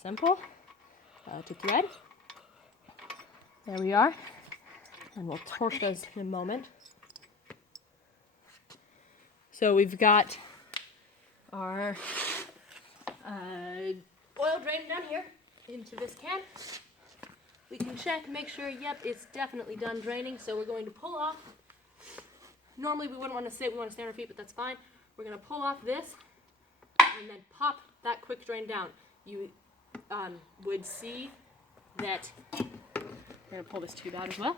Simple to thread. There we are. And we'll torque those in a moment. So we've got our oil drain down here into this can. We can check, make sure, yep, it's definitely done draining. So we're going to pull off. Normally we wouldn't want to sit, we want to stand on our feet, but that's fine. We're going to pull off this and then pop that quick drain down. You would see that, I'm going to pull this tube out as well.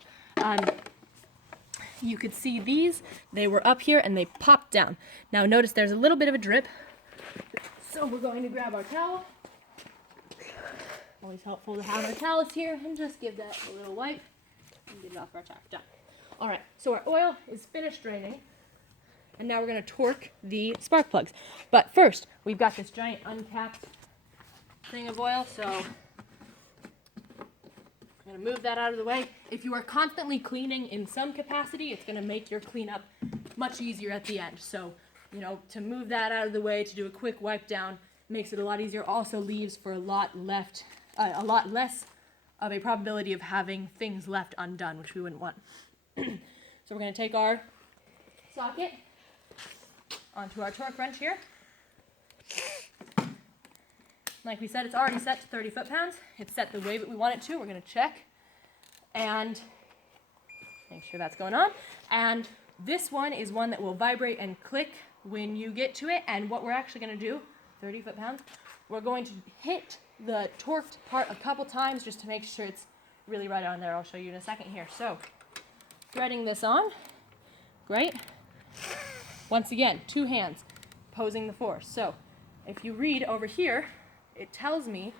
You could see these, they were up here and they popped down. Now notice there's a little bit of a drip. So we're going to grab our towel. Always helpful to have our towels here and just give that a little wipe and get it off our tack. Done. All right, so our oil is finished draining. And now we're going to torque the spark plugs. But first, we've got this giant uncapped thing of oil, so I'm going to move that out of the way. If you are constantly cleaning in some capacity, it's going to make your cleanup much easier at the end. So, you know, to move that out of the way, to do a quick wipe down, makes it a lot easier. Also leaves for a lot less of a probability of having things left undone, which we wouldn't want. So we're going to take our socket onto our torque wrench here. Like we said, it's already set to 30 foot-pounds. It's set the way that we want it to. We're going to check and make sure that's going on. And this one is one that will vibrate and click when you get to it. And what we're actually going to do, 30 foot-pounds, we're going to hit the torqued part a couple times just to make sure it's really right on there. I'll show you in a second here. So, threading this on, great. Once again, two hands opposing the force. So, if you read over here, it tells me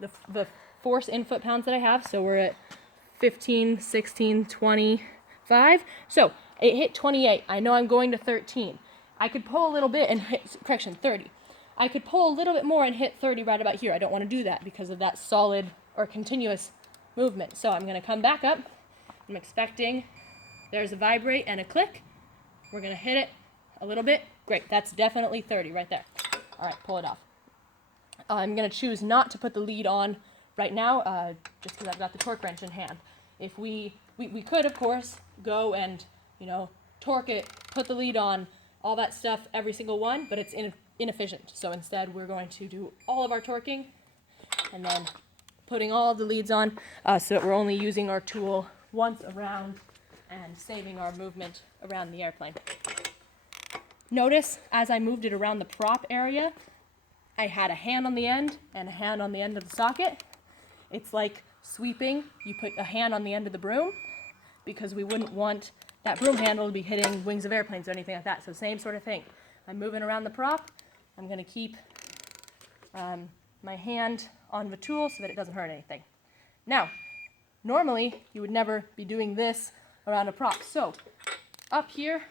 the force in foot-pounds that I have. So we're at 15, 16, 25. So it hit 28. I know I'm going to 13. I could pull a little bit and hit, 30. I could pull a little bit more and hit 30 right about here. I don't want to do that because of that solid or continuous movement. So I'm going to come back up. I'm expecting there's a vibrate and a click. We're going to hit it a little bit. Great. That's definitely 30 right there. All right, pull it off. I'm going to choose not to put the lead on right now, just because I've got the torque wrench in hand. If we could, of course, go and, you know, torque it, put the lead on, all that stuff, every single one, but it's inefficient. So instead, we're going to do all of our torquing and then putting all the leads on so that we're only using our tool once around and saving our movement around the airplane. Notice, as I moved it around the prop area, I had a hand on the end and a hand on the end of the socket. It's like sweeping. You put a hand on the end of the broom because we wouldn't want that broom handle to be hitting wings of airplanes or anything like that. So same sort of thing. I'm moving around the prop. I'm going to keep my hand on the tool so that it doesn't hurt anything. Now, normally you would never be doing this around a prop. So up here,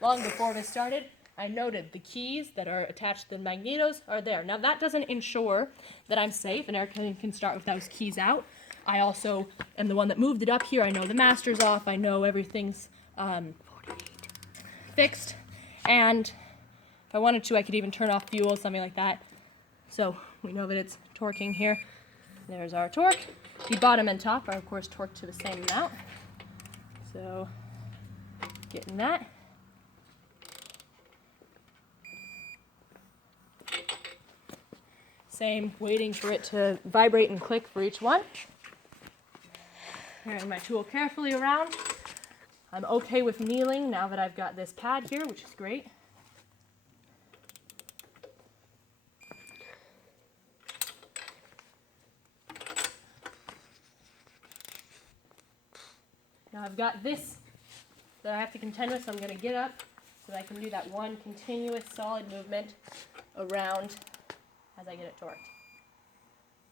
long before this started, I noted the keys that are attached to the magnetos are there. Now that doesn't ensure that I'm safe. An airplane can start with those keys out. I also am the one that moved it up here. I know the master's off. I know everything's fixed. And if I wanted to, I could even turn off fuel, something like that. So we know that it's torquing here. There's our torque. The bottom and top are, of course, torqued to the same amount. So getting that. Same, waiting for it to vibrate and click for each one. Turning my tool carefully around. I'm okay with kneeling now that I've got this pad here, which is great. Now I've got this that I have to contend with, so I'm going to get up so that I can do that one continuous solid movement around as I get it torqued.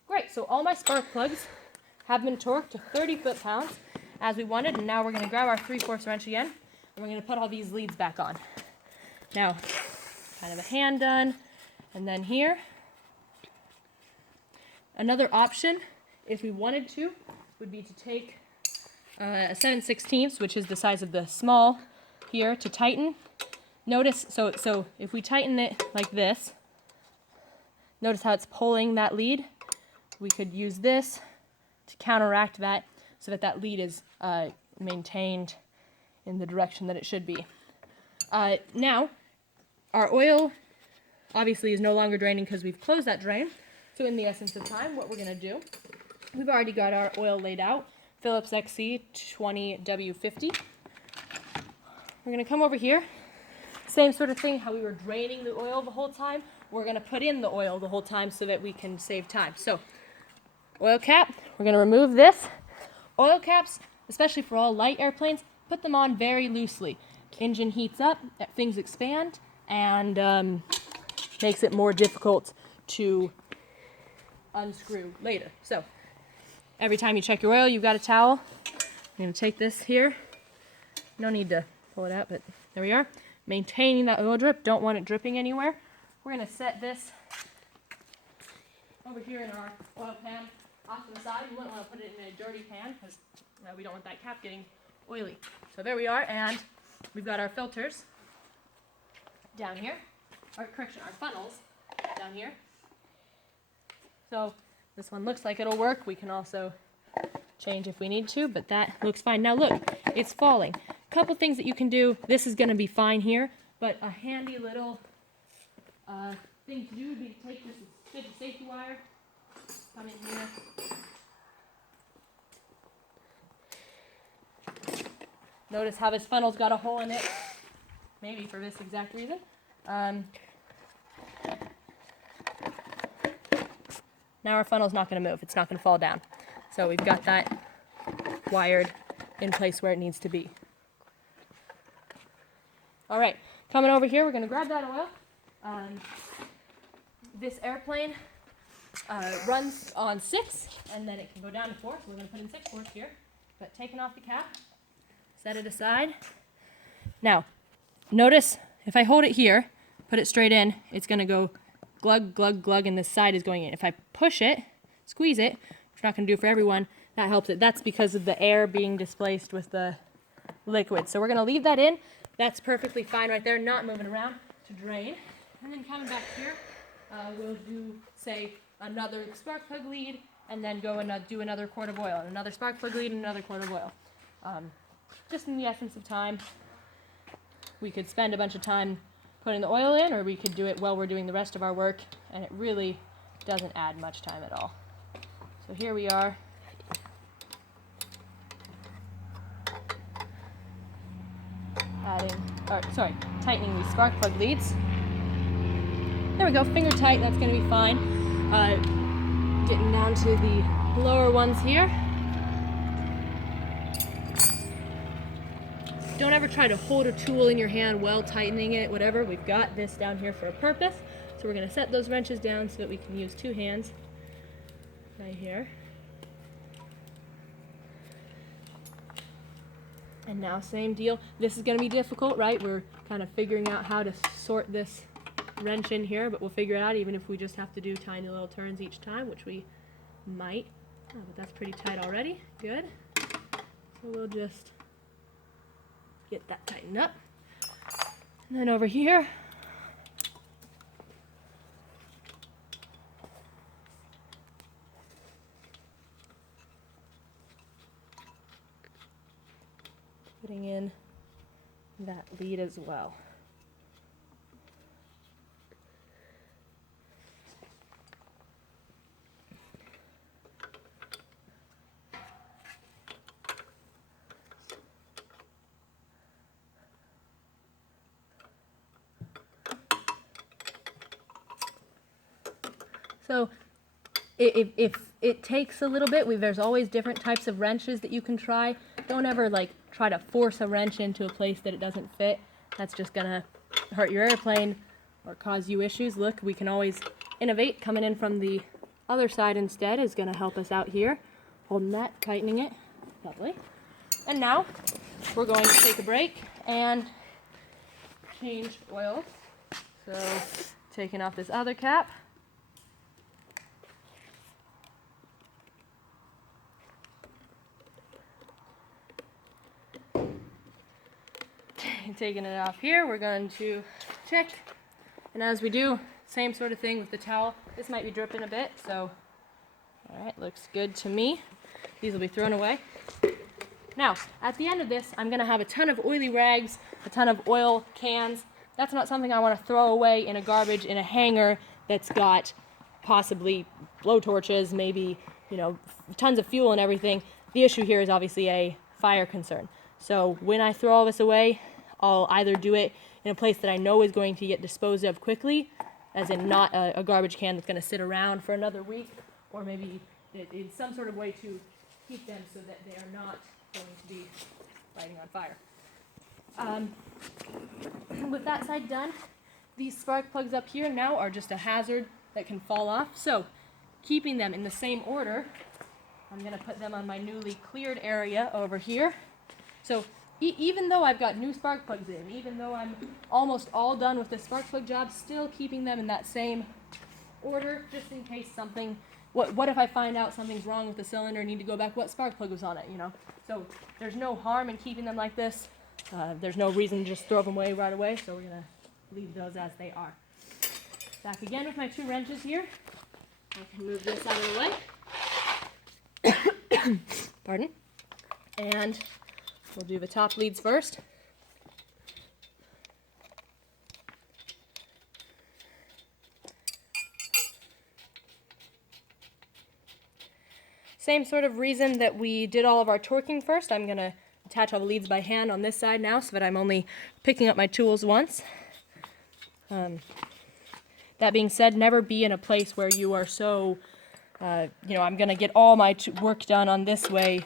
Great, so all my spark plugs have been torqued to 30 foot-pounds as we wanted, and now we're going to grab our 3/4 wrench again, and we're going to put all these leads back on. Now, kind of a hand done, and then here. Another option, if we wanted to, would be to take a 7/16, which is the size of the small here, to tighten. Notice, so if we tighten it like this, notice how it's pulling that lead. we could use this to counteract that so that that lead is maintained in the direction that it should be. Now, our oil obviously is no longer draining because we've closed that drain. So in the essence of time, what we're going to do, we've already got our oil laid out, Phillips XC 20W50. We're going to come over here, same sort of thing, how we were draining the oil the whole time, we're going to put in the oil the whole time so that we can save time. So, oil cap, we're going to remove this. Oil caps, especially for all light airplanes, put them on very loosely. Engine heats up, things expand, and makes it more difficult to unscrew later. So, every time you check your oil, you've got a towel. I'm going to take this here. No need to pull it out, but there we are. Maintaining that oil drip, don't want it dripping anywhere. We're going to set this over here in our oil pan off to the side. You wouldn't want to put it in a dirty pan because we don't want that cap getting oily. So there we are, and we've got our filters down here, our funnels down here. So this one looks like it'll work. We can also change if we need to, but that looks fine. Now look, it's falling. A couple things that you can do. This is going to be fine here, but a handy little thing to do would be to take this bit of safety wire, come in here, notice how this funnel's got a hole in it, maybe for this exact reason. Now our funnel's not going to move, it's not going to fall down. So we've got that wired in place where it needs to be. All right, coming over here, we're going to grab that oil. This airplane runs on 6, and then it can go down to 4, so we're going to put in 6 force here. But taking off the cap, set it aside. Now, notice if I hold it here, put it straight in, it's going to go glug, glug, glug, and this side is going in. If I push it, squeeze it, which we're not going to do for everyone, that helps it. That's because of the air being displaced with the liquid. So we're going to leave that in. That's perfectly fine right there, not moving around to drain. And then coming back here, we'll do, say, another spark plug lead, and then go and do another quart of oil, and another spark plug lead, and another quart of oil. Just in the essence of time, we could spend a bunch of time putting the oil in, or we could do it while we're doing the rest of our work, and it really doesn't add much time at all. So here we are. Tightening these spark plug leads. There we go, finger tight, that's going to be fine. Getting down to the lower ones here. Don't ever try to hold a tool in your hand while tightening it, whatever. We've got this down here for a purpose. So we're going to set those wrenches down so that we can use 2 hands right here. And now same deal. This is going to be difficult, right? We're kind of figuring out how to sort this wrench in here, but we'll figure it out even if we just have to do tiny little turns each time, which we might. Oh, but that's pretty tight already. Good. So we'll just get that tightened up. And then over here, putting in that lead as well. So if it takes a little bit, there's always different types of wrenches that you can try. Don't ever try to force a wrench into a place that it doesn't fit. That's just gonna hurt your airplane or cause you issues. Look, we can always innovate. Coming in from the other side instead is gonna help us out here. Holding that, tightening it, lovely. And now we're going to take a break and change oil. So taking off this other cap. Taking it off here, we're going to check, and as we do, same sort of thing with the towel. This might be dripping a bit, so All right, looks good to me. These will be thrown away. Now, at the end of this, I'm gonna have a ton of oily rags, a ton of oil cans. That's not something I wanna throw away in a garbage in a hangar that's got possibly blowtorches, maybe, you know, tons of fuel and everything. The issue here is obviously a fire concern. So when I throw all this away, I'll either do it in a place that I know is going to get disposed of quickly, as in not a garbage can that's gonna sit around for another week, or maybe in some sort of way to keep them so that they are not going to be lighting on fire. With that side done, these spark plugs up here now are just a hazard that can fall off. So keeping them in the same order, I'm going to put them on my newly cleared area over here. So even though I've got new spark plugs in, even though I'm almost all done with the spark plug job, still keeping them in that same order just in case something, what if I find out something's wrong with the cylinder, need to go back, what spark plug was on it, you know? So there's no harm in keeping them like this. There's no reason to just throw them away right away, so we're going to leave those as they are. Back again with my 2 wrenches here. I can move this out of the way. Pardon. And we'll do the top leads first. Same sort of reason that we did all of our torquing first. I'm going to attach all the leads by hand on this side now so that I'm only picking up my tools once. That being said, never be in a place where you are so, you know, I'm going to get all my work done on this way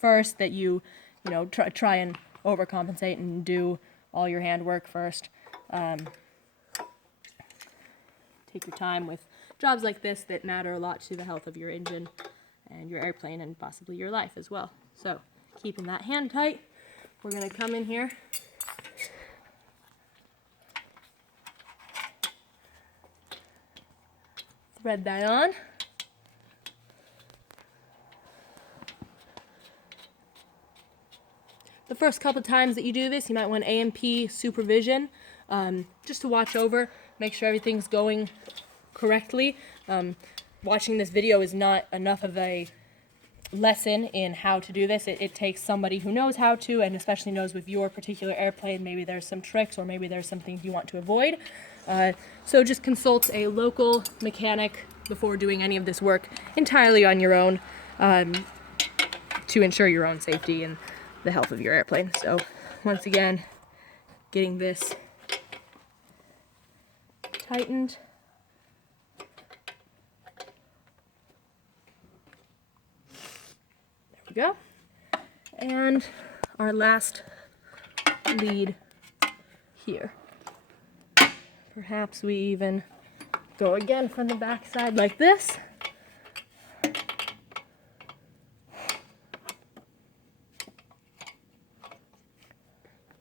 first, that you know, try and overcompensate and do all your hand work first. Take your time with jobs like this that matter a lot to the health of your engine and your airplane and possibly your life as well. So keeping that hand tight, we're going to come in here. Thread that on. The first couple times that you do this, you might want A&P supervision, just to watch over, make sure everything's going correctly. Watching this video is not enough of a lesson in how to do this. It takes somebody who knows how to, and especially knows with your particular airplane, maybe there's some tricks or maybe there's some things you want to avoid. So just consult a local mechanic before doing any of this work entirely on your own, to ensure your own safety and the health of your airplane. So once again, getting this tightened. There we go. And our last lead here. Perhaps we even go again from the back side like this.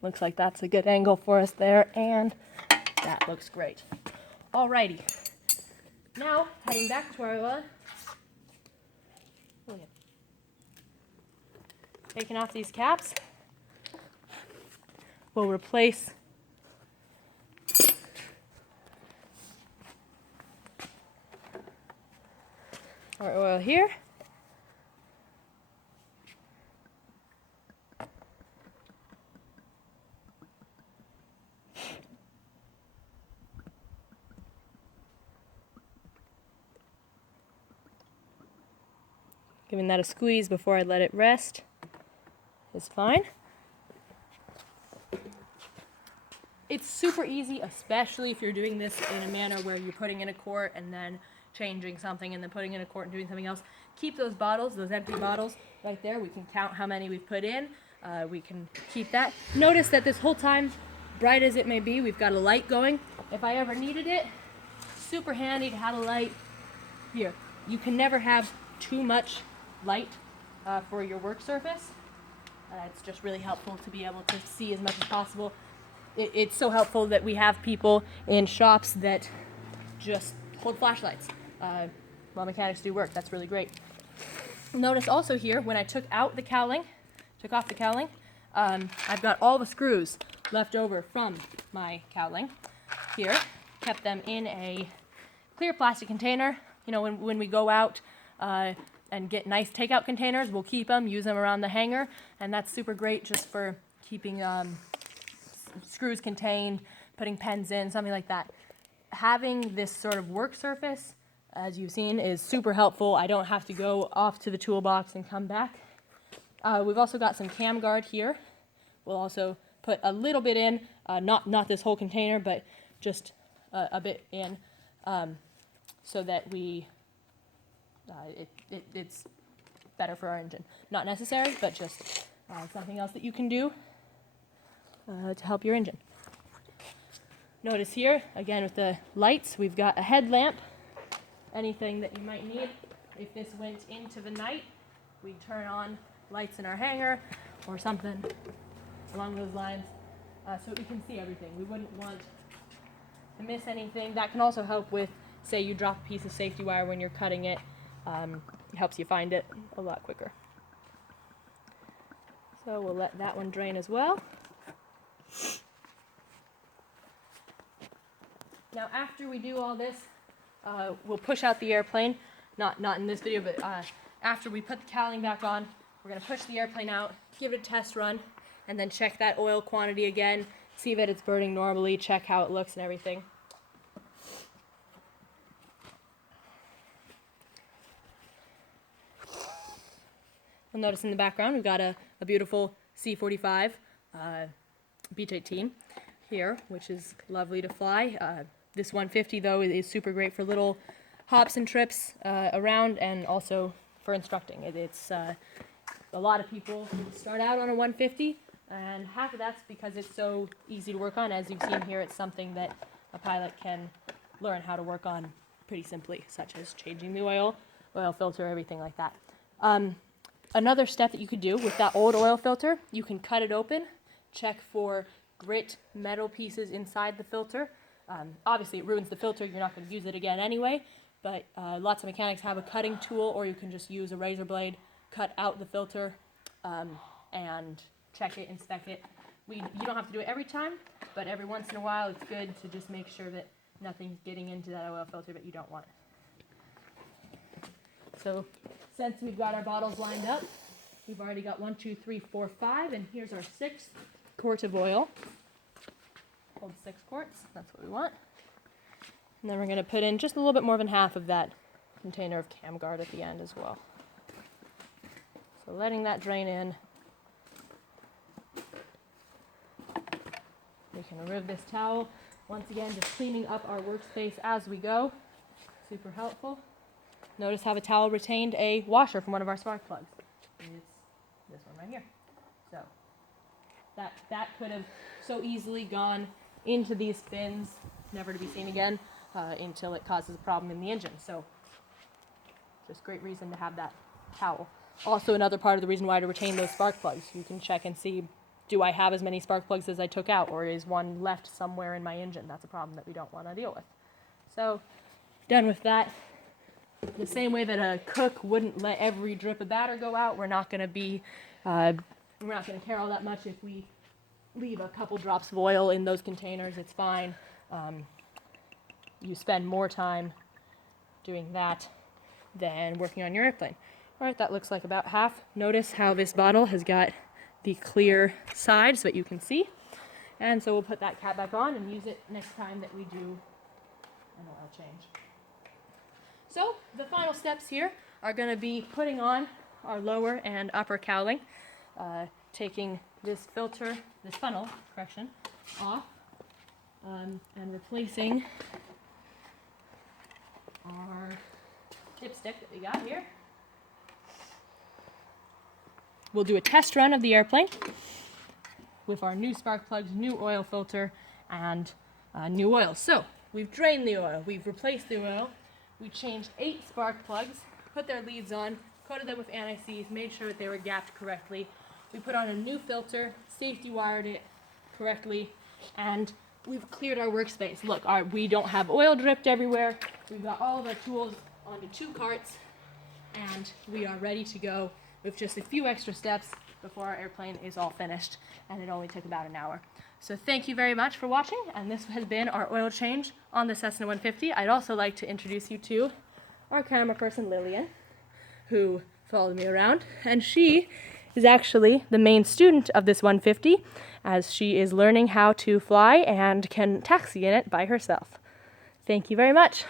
Looks like that's a good angle for us there, and that looks great. Alrighty. Now, heading back to our taking off these caps, we'll replace our oil here. Giving that a squeeze before I let it rest is fine. It's super easy, especially if you're doing this in a manner where you're putting in a quart and then changing something and then putting in a quart and doing something else. Keep those bottles, those empty bottles right there. We can count how many we've put in. We can keep that. Notice that this whole time, bright as it may be, we've got a light going. If I ever needed it, super handy to have a light here. You can never have too much light for your work surface. It's just really helpful to be able to see as much as possible. It's so helpful that we have people in shops that just hold flashlights while mechanics do work. That's really great. Notice also here, when I took off the cowling, I've got all the screws left over from my cowling here. Kept them in a clear plastic container. You know, when we go out and get nice takeout containers, we'll keep them, use them around the hangar, and that's super great just for keeping screws contained, putting pens in, something like that. Having this sort of work surface, as you've seen, is super helpful. I don't have to go off to the toolbox and come back. We've also got some cam guard here. We'll also put a little bit in, not this whole container, but just a bit in, so that it's better for our engine. Not necessary, but just something else that you can do to help your engine. Notice here, again with the lights, we've got a headlamp. Anything that you might need. If this went into the night, we'd turn on lights in our hangar or something along those lines so we can see everything. We wouldn't want to miss anything. That can also help with, say you drop a piece of safety wire when you're cutting it. It helps you find it a lot quicker. So we'll let that one drain as well. Now after we do all this, we'll push out the airplane. Not in this video, but after we put the cowling back on, we're going to push the airplane out, give it a test run, and then check that oil quantity again, see that it's burning normally, check how it looks and everything. You'll notice in the background we've got a beautiful C-45 Beech 18 here, which is lovely to fly. This 150 though is super great for little hops and trips around, and also for instructing. It's a lot of people start out on a 150, and half of that's because it's so easy to work on. As you've seen here, it's something that a pilot can learn how to work on pretty simply, such as changing the oil filter, everything like that. Another step that you could do with that old oil filter, you can cut it open, check for grit metal pieces inside the filter. Obviously it ruins the filter, you're not going to use it again anyway, but lots of mechanics have a cutting tool, or you can just use a razor blade, cut out the filter, and check it, inspect it. You don't have to do it every time, but every once in a while it's good to just make sure that nothing's getting into that oil filter that you don't want. So since we've got our bottles lined up, we've already got 1, 2, 3, 4, 5, and here's our 6th quart of oil. Hold 6 quarts, that's what we want. And then we're going to put in just a little bit more than half of that container of cam guard at the end as well. So letting that drain in. We can remove this towel. Once again, just cleaning up our workspace as we go. Super helpful. Notice how the towel retained a washer from one of our spark plugs. It's this one right here. So that could have so easily gone into these fins, never to be seen again, until it causes a problem in the engine. So just great reason to have that towel. Also another part of the reason why to retain those spark plugs. You can check and see, do I have as many spark plugs as I took out, or is one left somewhere in my engine? That's a problem that we don't want to deal with. So done with that. The same way that a cook wouldn't let every drip of batter go out, we're not going to care all that much if we leave a couple drops of oil in those containers. It's fine. You spend more time doing that than working on your airplane. All right, that looks like about half. Notice how this bottle has got the clear side so that you can see. And so we'll put that cap back on and use it next time that we do an oil change. So the final steps here are going to be putting on our lower and upper cowling, taking this funnel, off, and replacing our dipstick that we got here. We'll do a test run of the airplane with our new spark plugs, new oil filter, and new oil. So we've drained the oil, we've replaced the oil, we changed 8 spark plugs, put their leads on, coated them with anti-seize, made sure that they were gapped correctly. We put on a new filter, safety wired it correctly, and we've cleared our workspace. Look, we don't have oil dripped everywhere. We've got all of our tools onto 2 carts, and we are ready to go with just a few extra steps before our airplane is all finished, and it only took about an hour. So thank you very much for watching, and this has been our oil change on the Cessna 150. I'd also like to introduce you to our camera person Lillian, who followed me around, and she is actually the main student of this 150, as she is learning how to fly and can taxi in it by herself. Thank you very much.